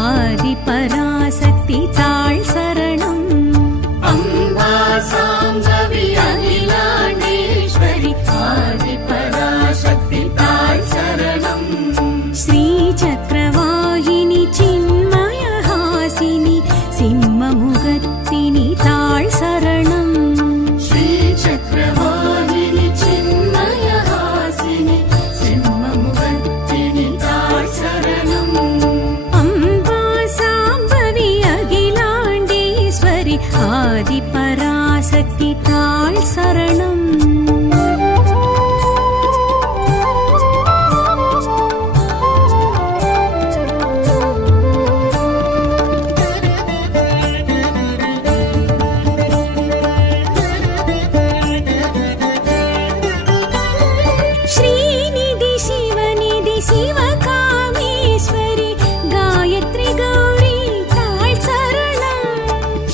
ஆதிபராசக்தி தாழ் சரணம். அம்பா சாம்பவி அகிலாண்டேஸ்வரி ஆதிபராசக்தி தாழ் சரணம். ஸ்ரீ சக்கரவாகினி சின்மயஹாசினி சிம்மமுகத்தினி தாழ் சரணம். ஸ்ரீ சக்கரவாகினி சின்மயஹாசினி சிம்மமுகத்தினி தாழ் சரணம். அம்பா சாம்பவி அகிலாண்டேஸ்வரி ஆதிபராசக்தி தாழ் சரணம். ஸ்ரீநிதி சிவநிதி சிவகாமேஸ்வரி காயத்ரி கௌரி தாழ் சரணம்.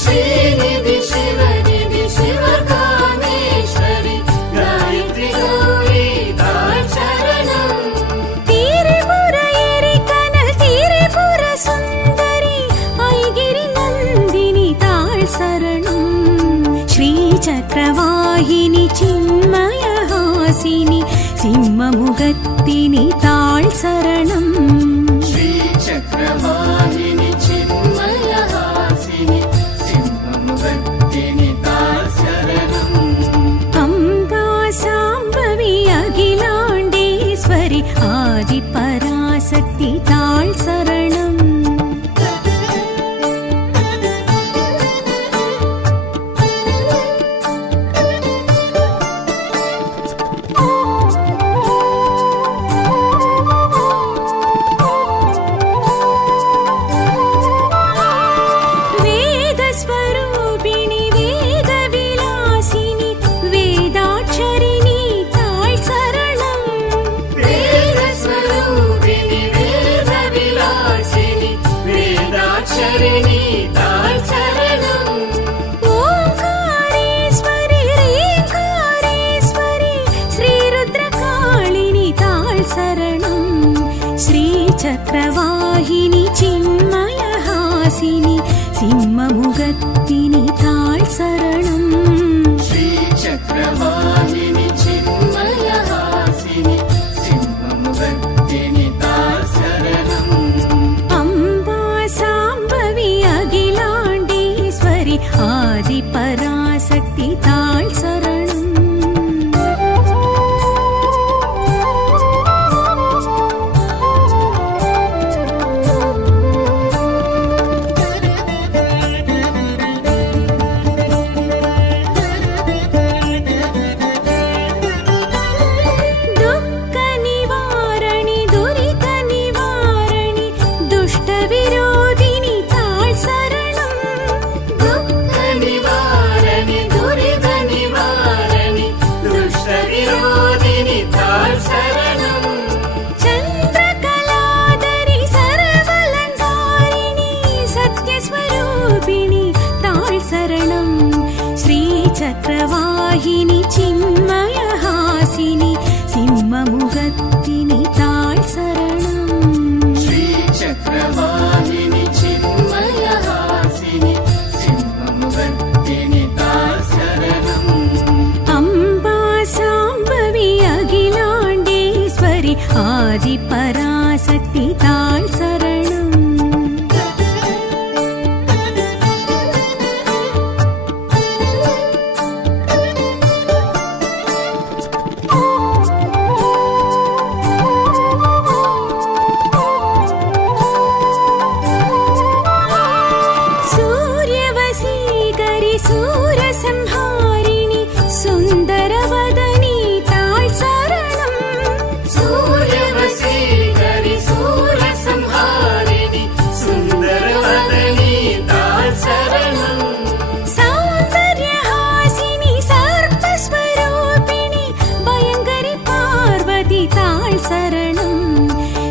ஸ்ரீநிதி சிவநிதி சிவகாமேஸ்வரி காயத்ரி கௌரி தாழ் சரணம். திரிபுர எரிகனல் திரிபுர சுந்தரி ஐகிரி நந்தினி தாழ் சரணம். ஸ்ரீ சக்கரவாகினி சின்மயஹாசினி சிம்மமுகத்தினி தாழ் சரணம். ஸ்ரீ சக்கரவாகினி சின்மயஹாசினி சிம்மமுகத்தினி தாழ் சரணம். அம்பா சாம்பவி அகிலாண்டேஸ்வரி ஆதிபராசக்தி தாழ் சரணம். வேதஸ்வரூபிணி வேதவிலாசினி வேதாட்சரிணி தாழ் சரணம். வேதஸ்வரூபிணி வேதவிலாசினி வேதாட்சரிணி தாழ் சரணம். ஓங்காரேஸ்வரி ரீங்காரேஸ்வரி ஸ்ரீருத்ரகாளினி தாழ் சரணம். ஸ்ரீ சக்கரவாகினி சின்மயஹாசினி சிம்மமுகத்தினி தாழ் சரணம். ஸ்ரீ சக்கரவாகினி சின்மயஹாசினி சிம்மமுகத்தினி தாழ் சரணம். அம்பா சாம்பவி அகிலாண்டேஸ்வரி ஆதிபராசக்தி தாழ் சரணம். துக்க நிவாரணி துரித நிவாரணி துஷ்ட விரோதினி தாழ் சரணம். துக்க நிவாரணி துரித நிவாரணி துஷ்ட விரோதினி தாழ் சரணம். சந்திரகலாதரி சர்வலங்காரிணி சத்யஸ்வரூபிணி தாழ் சரணம். ஸ்ரீ சக்கரவாகினி சின்மயஹாசினி சிம்மமுகத்தினி தாழ் சரணம். ஸ்ரீ சக்கரவாகினி சின்மயஹாசினி சிம்மமுகத்தினி தாழ் சரணம். அம்பா சாம்பவி அகிலாண்டேஸ்வரி ஆதிபராசக்தி தாழ் சரணம். சூரியவசீகரி சூரசம்ஹாரிணி சுந்தரவதனி தாழ் சரணம். சூரியவசீகரி சூரசம்ஹாரிணி சுந்தரவதனி தாழ் சரணம். சௌந்தர்யஹாசினி சர்ப்பஸ்வரூபிணி பயங்கரி பார்வதி தாழ் சரணம்.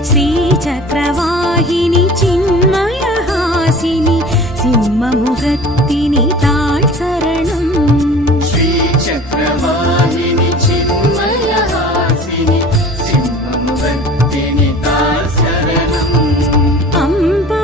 ஸ்ரீ சக்கரவாகினி சின்மயஹாசினி சிம்மமுகத்தினி தாழ் சரணம். ஸ்ரீ சக்கரவாகினி சின்மயஹாசினி சிம்மமுகத்தினி தாழ் சரணம். அம்பா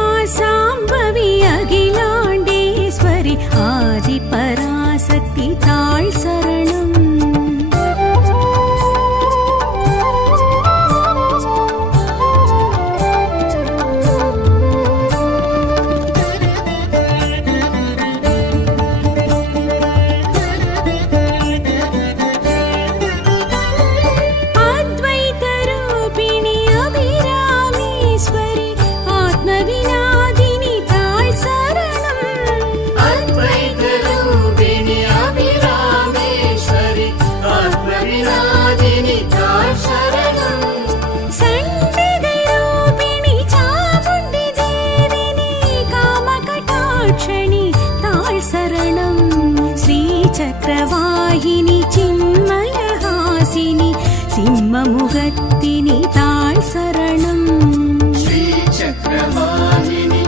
श्रीचक्रवाहिनि चिन्मयहासिनि सिंहमुखत्तिनि ताळ् शरणम् श्रीचक्रवाहिनि